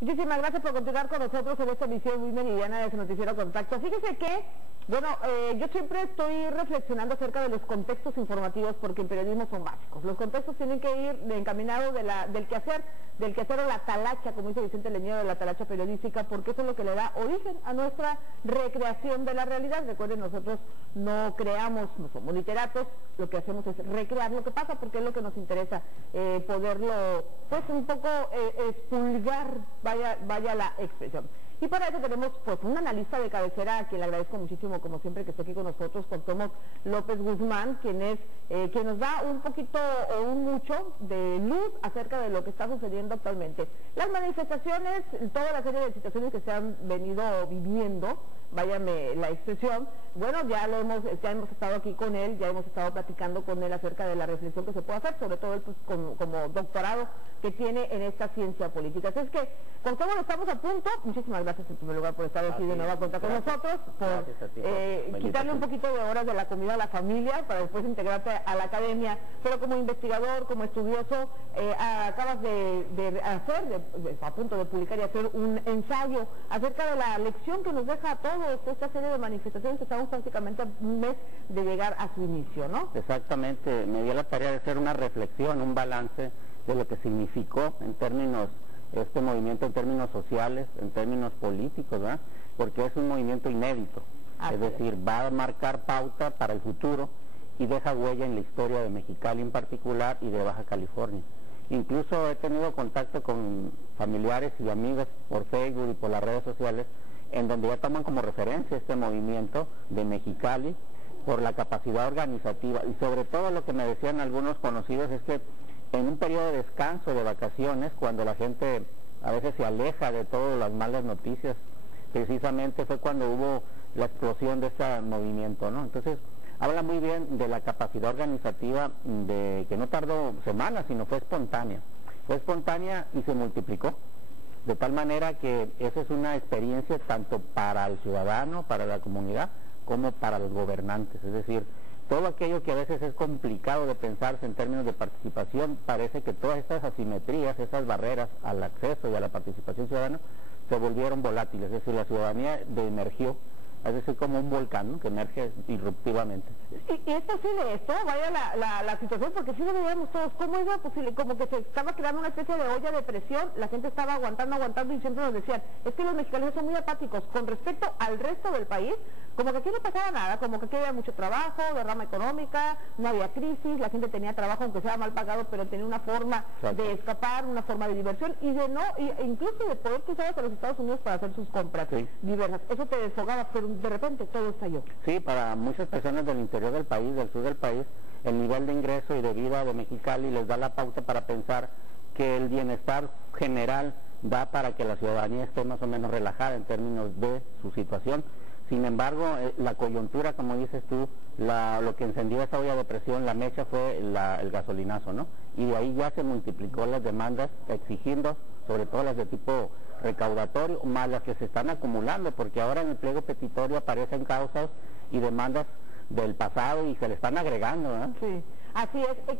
Muchísimas gracias por continuar con nosotros en esta emisión muy meridiana de su noticiero Contacto. Fíjese que, bueno, yo siempre estoy reflexionando acerca de los contextos informativos porque en periodismo son básicos. Los contextos tienen que ir encaminados del quehacer o la talacha, como dice Vicente Leñero, de la talacha periodística, porque eso es lo que le da origen a nuestra recreación de la realidad. Recuerden, nosotros no creamos, no somos literatos, lo que hacemos es recrear lo que pasa porque es lo que nos interesa, poderlo, pues un poco expulgar, vaya la expresión. Y para eso tenemos pues un analista de cabecera a quien le agradezco muchísimo, como siempre, que esté aquí con nosotros, Cuauhtémoc López Guzmán, quien nos da un poquito o un mucho de luz acerca de lo que está sucediendo actualmente. Las manifestaciones, toda la serie de situaciones que se han venido viviendo, váyame la expresión, bueno, ya hemos estado aquí con él, ya hemos estado platicando con él acerca de la reflexión que se puede hacer, sobre todo él pues, como doctorado que tiene en esta ciencia política. Así es que, Cuauhtémoc, estamos a punto. Muchísimas gracias en primer lugar por estar aquí de nuevo a contar con nosotros, por quitarle un poquito de horas de la comida a la familia para después integrarte a la academia, pero como investigador, como estudioso, acabas a punto de publicar y hacer un ensayo acerca de la lección que nos deja a todos esta serie de manifestaciones que estamos prácticamente a un mes de llegar a su inicio, ¿no? Exactamente, me dio la tarea de hacer una reflexión, un balance de lo que significó en términos, este movimiento en términos sociales, en términos políticos, ¿verdad? Porque es un movimiento inédito, es decir, va a marcar pauta para el futuro y deja huella en la historia de Mexicali en particular y de Baja California. Incluso he tenido contacto con familiares y amigos por Facebook y por las redes sociales, en donde ya toman como referencia este movimiento de Mexicali por la capacidad organizativa y sobre todo lo que me decían algunos conocidos es que en un periodo de descanso, de vacaciones, cuando la gente a veces se aleja de todas las malas noticias, precisamente fue cuando hubo la explosión de este movimiento, ¿no? Entonces, habla muy bien de la capacidad organizativa de que no tardó semanas, sino fue espontánea y se multiplicó, de tal manera que esa es una experiencia tanto para el ciudadano, para la comunidad, como para los gobernantes, es decir, todo aquello que a veces es complicado de pensarse en términos de participación, parece que todas estas asimetrías, esas barreras al acceso y a la participación ciudadana, se volvieron volátiles, es decir, la ciudadanía emergió, es decir, como un volcán, ¿no?, que emerge irruptivamente. ¿Y es posible esto? Vaya la situación, porque sí lo veíamos todos, ¿cómo era posible? Como que se estaba creando una especie de olla de presión, la gente estaba aguantando y siempre nos decían, es que los mexicanos son muy apáticos con respecto al resto del país, como que aquí no pasaba nada, como que aquí había mucho trabajo, derrama económica, no había crisis, la gente tenía trabajo aunque sea mal pagado, pero tenía una forma de escapar, una forma de diversión y incluso de poder cruzar hacia los Estados Unidos para hacer sus compras diversas. Eso te desfogaba, pero de repente todo estalló. Sí, para muchas personas del interior del país, del sur del país, el nivel de ingreso y de vida de Mexicali les da la pauta para pensar que el bienestar general da para que la ciudadanía esté más o menos relajada en términos de su situación. Sin embargo, la coyuntura, como dices tú, lo que encendió esa olla de presión, la mecha, fue el gasolinazo, ¿no? Y de ahí ya se multiplicó las demandas exigiendo, sobre todo las de tipo recaudatorio, más las que se están acumulando, porque ahora en el pliego petitorio aparecen causas y demandas del pasado y se le están agregando, ¿no? Sí. Así es.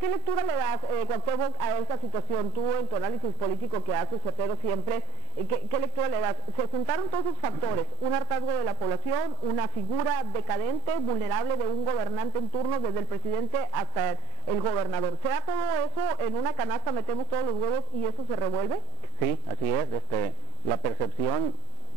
¿Qué lectura le das, Cuauhtémoc, a esta situación? Tú, en tu análisis político que haces, certero siempre, ¿qué lectura le das? Se juntaron todos esos factores, un hartazgo de la población, una figura decadente, vulnerable de un gobernante en turno, desde el presidente hasta el gobernador. ¿Será todo eso en una canasta, metemos todos los huevos y eso se revuelve? Sí, así es. La percepción,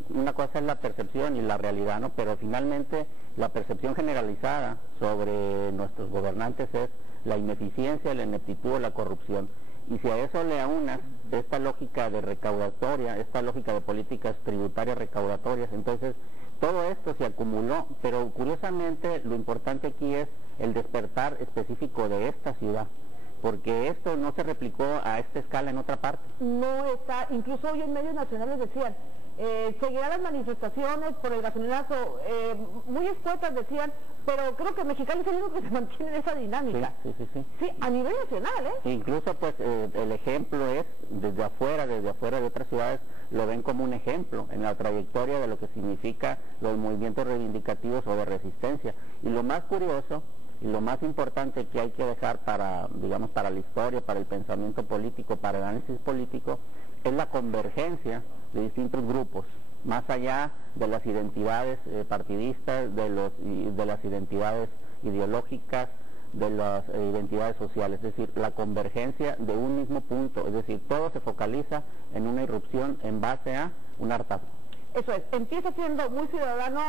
una cosa es la percepción y la realidad, ¿no? Pero finalmente la percepción generalizada sobre nuestros gobernantes es la ineficiencia, la ineptitud, la corrupción. Y si a eso le aunas esta lógica de recaudatoria, esta lógica de políticas tributarias recaudatorias, entonces todo esto se acumuló, pero curiosamente lo importante aquí es el despertar específico de esta ciudad, porque esto no se replicó a esta escala en otra parte. No está, incluso hoy en medios nacionales decían, seguirán las manifestaciones por el gasolinazo, muy escuetas decían, pero creo que Mexicali es el único que se mantiene en esa dinámica. Sí, a nivel nacional, ¿eh? Incluso pues el ejemplo es, desde afuera de otras ciudades, lo ven como un ejemplo en la trayectoria de lo que significa los movimientos reivindicativos o de resistencia. Y lo más curioso y lo más importante que hay que dejar para, digamos, para la historia, para el pensamiento político, para el análisis político, es la convergencia de distintos grupos, más allá de las identidades partidistas, de las identidades ideológicas, de las identidades sociales, es decir, la convergencia de un mismo punto, es decir, todo se focaliza en una irrupción en base a un hartazgo. Eso es, empieza siendo muy ciudadano,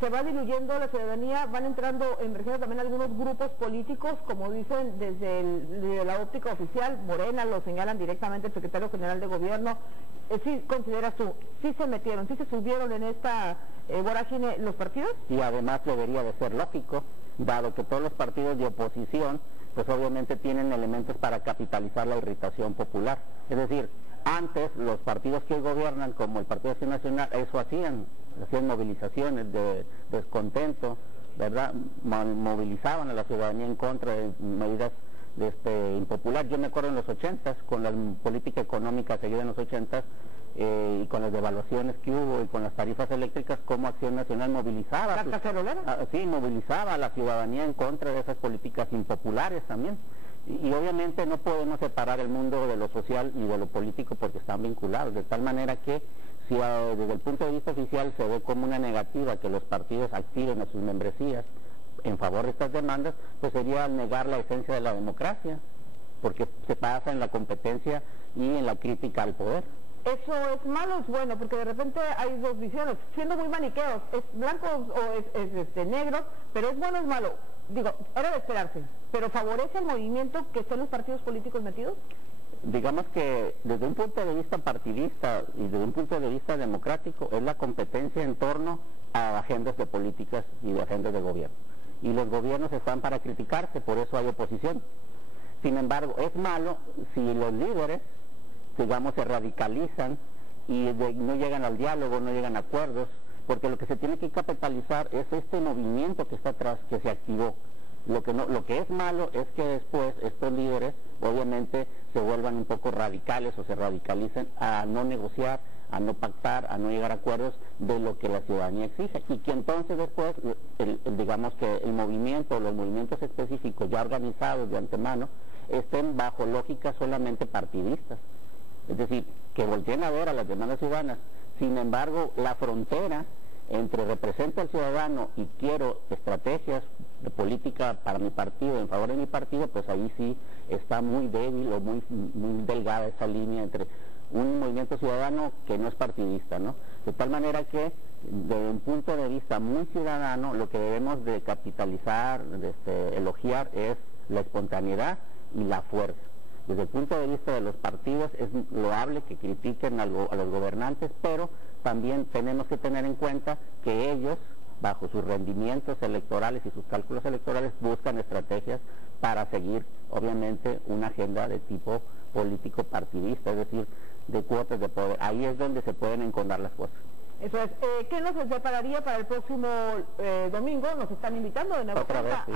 se va diluyendo la ciudadanía, van entrando, emergiendo también algunos grupos políticos, como dicen desde la óptica oficial, Morena lo señalan directamente el secretario general de gobierno. ¿Sí consideras tú, sí se metieron, sí se subieron en esta vorágine los partidos? Y además debería de ser lógico, dado que todos los partidos de oposición, pues obviamente tienen elementos para capitalizar la irritación popular. Es decir, antes los partidos que hoy gobiernan, como el Partido Acción Nacional, eso hacían movilizaciones de descontento, ¿verdad? Movilizaban a la ciudadanía en contra de medidas impopulares. Yo me acuerdo en los 80s, con la política económica seguida en los 80s, y con las devaluaciones que hubo y con las tarifas eléctricas, cómo Acción Nacional movilizaba. Sí, movilizaba a la ciudadanía en contra de esas políticas impopulares también. Y obviamente no podemos separar el mundo de lo social y de lo político porque están vinculados, de tal manera que si desde el punto de vista oficial se ve como una negativa que los partidos activen a sus membresías en favor de estas demandas, pues sería negar la esencia de la democracia, porque se basa en la competencia y en la crítica al poder. ¿Eso es malo o es bueno? Porque de repente hay dos visiones, siendo muy maniqueos, ¿es blanco o es negro? Pero ¿es bueno o es malo? Digo, era de esperarse, pero ¿favorece el movimiento que estén los partidos políticos metidos? Digamos que desde un punto de vista partidista y desde un punto de vista democrático es la competencia en torno a agendas de políticas y de agendas de gobierno. Y los gobiernos están para criticarse, por eso hay oposición. Sin embargo, es malo si los líderes, digamos, se radicalizan y no llegan al diálogo, no llegan a acuerdos, porque lo que se tiene que capitalizar es este movimiento que está atrás, que se activó. Lo que es malo es que después estos líderes obviamente se vuelvan un poco radicales o se radicalicen a no negociar, a no pactar, a no llegar a acuerdos de lo que la ciudadanía exige, y que entonces después, digamos que el movimiento, los movimientos específicos ya organizados de antemano, estén bajo lógicas solamente partidistas, es decir, que volteen a ver a las demandas ciudadanas. Sin embargo, la frontera entre represento al ciudadano y quiero estrategias de política para mi partido, en favor de mi partido, pues ahí sí está muy débil o muy delgada esa línea entre un movimiento ciudadano que no es partidista, ¿no? De tal manera que, desde un punto de vista muy ciudadano, lo que debemos de capitalizar, elogiar, es la espontaneidad y la fuerza. Desde el punto de vista de los partidos es loable que critiquen a los gobernantes, pero también tenemos que tener en cuenta que ellos, bajo sus rendimientos electorales y sus cálculos electorales, buscan estrategias para seguir, obviamente, una agenda de tipo político partidista, es decir, de cuotas de poder. Ahí es donde se pueden encontrar las cosas. Eso es. ¿Qué nos prepararía para el próximo domingo? Nos están invitando de nuevo sí,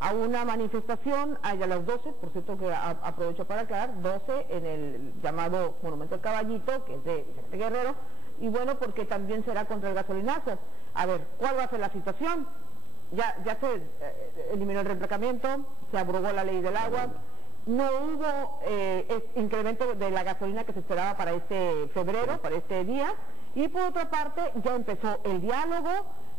a una manifestación a las 12, por cierto que aprovecho para aclarar, 12 en el llamado Monumento al Caballito, que es de Vicente Guerrero, y bueno, porque también será contra el gasolinazo. A ver, ¿cuál va a ser la situación? Ya se eliminó el reemplacamiento, se abrogó la ley del agua, no hubo incremento de la gasolina que se esperaba para este febrero, para este día, y por otra parte ya empezó el diálogo.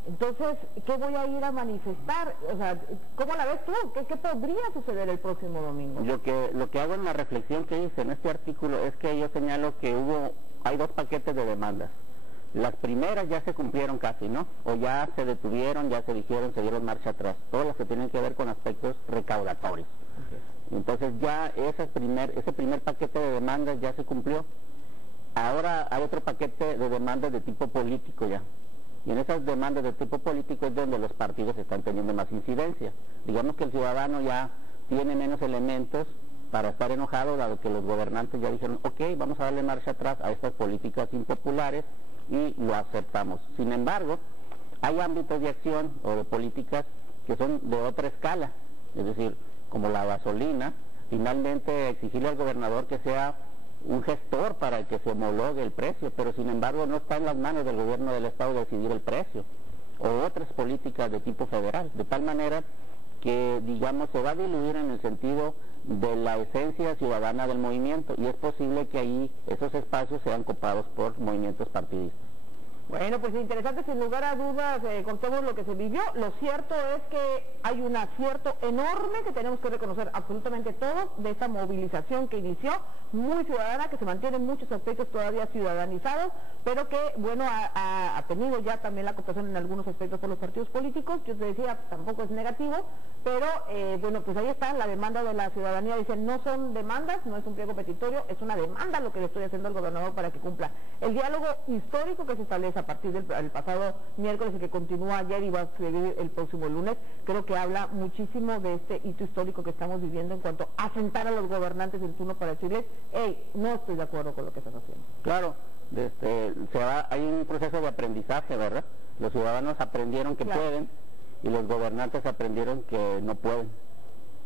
Entonces, ¿qué voy a ir a manifestar? O sea, ¿cómo la ves tú? ¿Qué podría suceder el próximo domingo? Lo que hago en la reflexión que hice en este artículo es que yo señalo que hay dos paquetes de demandas. Las primeras ya se cumplieron casi, ¿no? O ya se detuvieron, ya se dijeron, se dieron marcha atrás. Todas las que tienen que ver con aspectos recaudatorios. Okay. Entonces ya ese primer paquete de demandas ya se cumplió. Ahora hay otro paquete de demandas de tipo político ya. Y en esas demandas de tipo político es donde los partidos están teniendo más incidencia. Digamos que el ciudadano ya tiene menos elementos para estar enojado, dado que los gobernantes ya dijeron, ok, vamos a darle marcha atrás a estas políticas impopulares y lo aceptamos. Sin embargo, hay ámbitos de acción o de políticas que son de otra escala, es decir, como la gasolina, finalmente exigirle al gobernador que sea un gestor para que se homologue el precio, pero sin embargo no está en las manos del gobierno del estado decidir el precio, o otras políticas de tipo federal, de tal manera que, digamos, se va a diluir en el sentido de la esencia ciudadana del movimiento, y es posible que ahí esos espacios sean copados por movimientos partidistas. Bueno, pues interesante, sin lugar a dudas, con todo lo que se vivió. Lo cierto es que hay un acierto enorme que tenemos que reconocer absolutamente todos de esta movilización que inició, muy ciudadana, que se mantiene en muchos aspectos todavía ciudadanizados, pero que, bueno, ha tenido ya también la cooperación en algunos aspectos por los partidos políticos. Yo te decía, tampoco es negativo, pero, bueno, pues ahí está la demanda de la ciudadanía. Dicen, no son demandas, no es un pliego petitorio, es una demanda lo que le estoy haciendo al gobernador para que cumpla el diálogo histórico que se establece a partir del pasado miércoles y que continúa ayer y va a seguir el próximo lunes. Creo que habla muchísimo de este hito histórico que estamos viviendo en cuanto a sentar a los gobernantes en turno para decirles, hey, no estoy de acuerdo con lo que estás haciendo. Claro, hay un proceso de aprendizaje, ¿verdad? Los ciudadanos aprendieron que pueden y los gobernantes aprendieron que no pueden.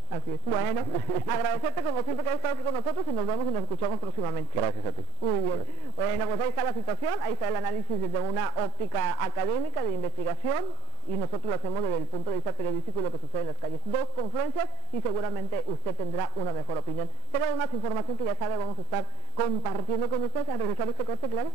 Así es. Bueno, agradecerte como siempre que has estado aquí con nosotros y nos vemos y nos escuchamos próximamente. Gracias a ti. Muy bien. Bueno, pues ahí está la situación, ahí está el análisis desde una óptica académica de investigación y nosotros lo hacemos desde el punto de vista periodístico y lo que sucede en las calles. Dos confluencias y seguramente usted tendrá una mejor opinión. Pero además información que ya sabe vamos a estar compartiendo con ustedes al regresar este corte, claro.